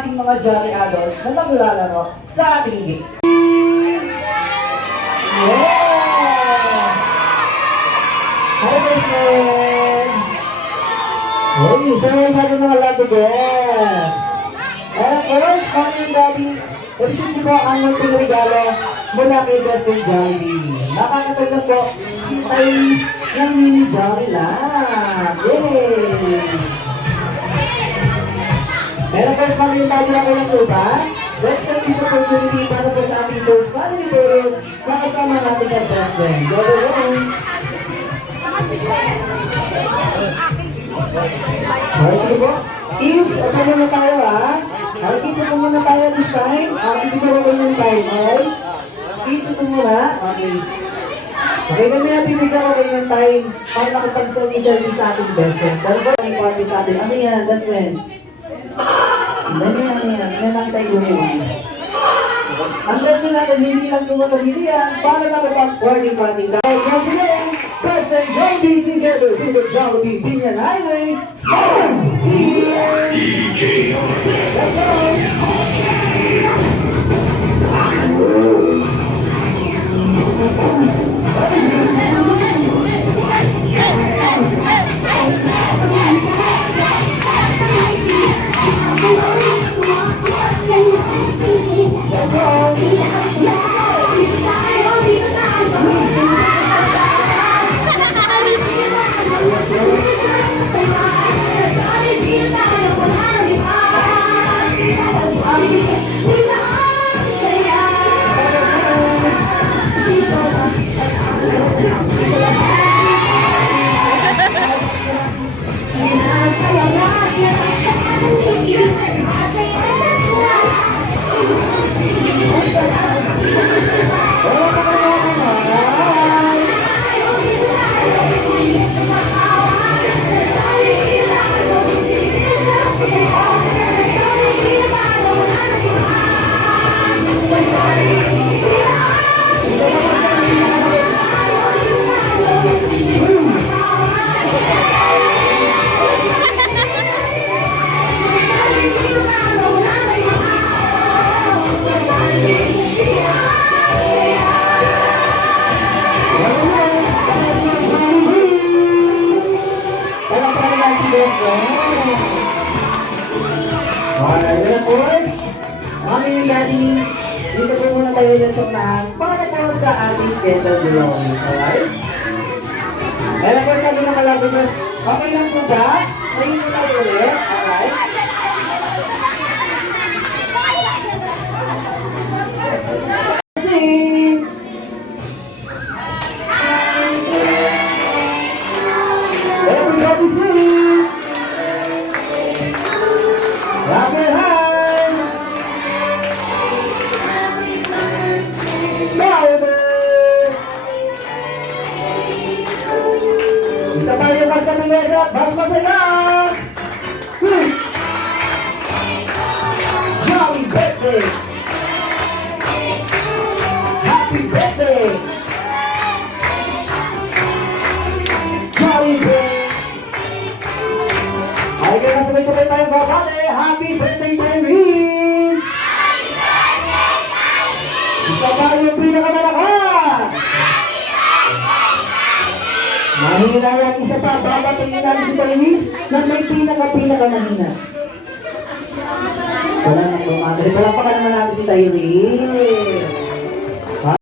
ating mga Jolly Adults na maglalaro sa ating game. Yeah! Hi, best friend! Hey, saan sa mga love guys? And of course, Mommy and Daddy, receive po ang munting regalo mula kay Best Friend Jolly. Nakakatagal po si Thais ng mini Jolly lang. Yay! And of course, Mommy and Daddy, ako lang po ba? Let's take this opportunity para po sa ating first family photo makasama natin ang best friend. Go, go, go! Okay, sige po. Kids, okay muna tayo ha. Okay, kids, ito muna tayo this time. Kids, ito muna tayo, okay? Kids, ito muna. Okay. Okay, kami natin bigyan ko kayo ng time para makapag-service sa ating best friend. Pero po, ang party sa atin. Ano yan, best friend? Ano yan? Ano lang tayo gumawin? Ang best friend natin, hindi lang tumatagili yan para makapag-party. Dahil yan sila yan. Best friend Jollibee together with the Jollibee Binyan Highway. DJ. Let's Mommy and Daddy, dito po muna tayo dyan sa plan para po sa ating candle drawing, alright? And of course, sabi ng kalabas, okay lang po ba? May ito na ulit, alright? Sing! Everybody sing! Clap your hands! Isa tayo basta ng mesa, mas masaya! Jolly birthday! Happy birthday! Jolly birthday! Ay, kaya sabay-sabay tayong babate! Happy birthday, Tyrese! Isa tayo yung pinakamalakas! Mahina yan, isa pa, babatingin natin si Tyrese na may pinaka-mahina. Wala nang bumadali. Palakpakan naman natin si Tyrese.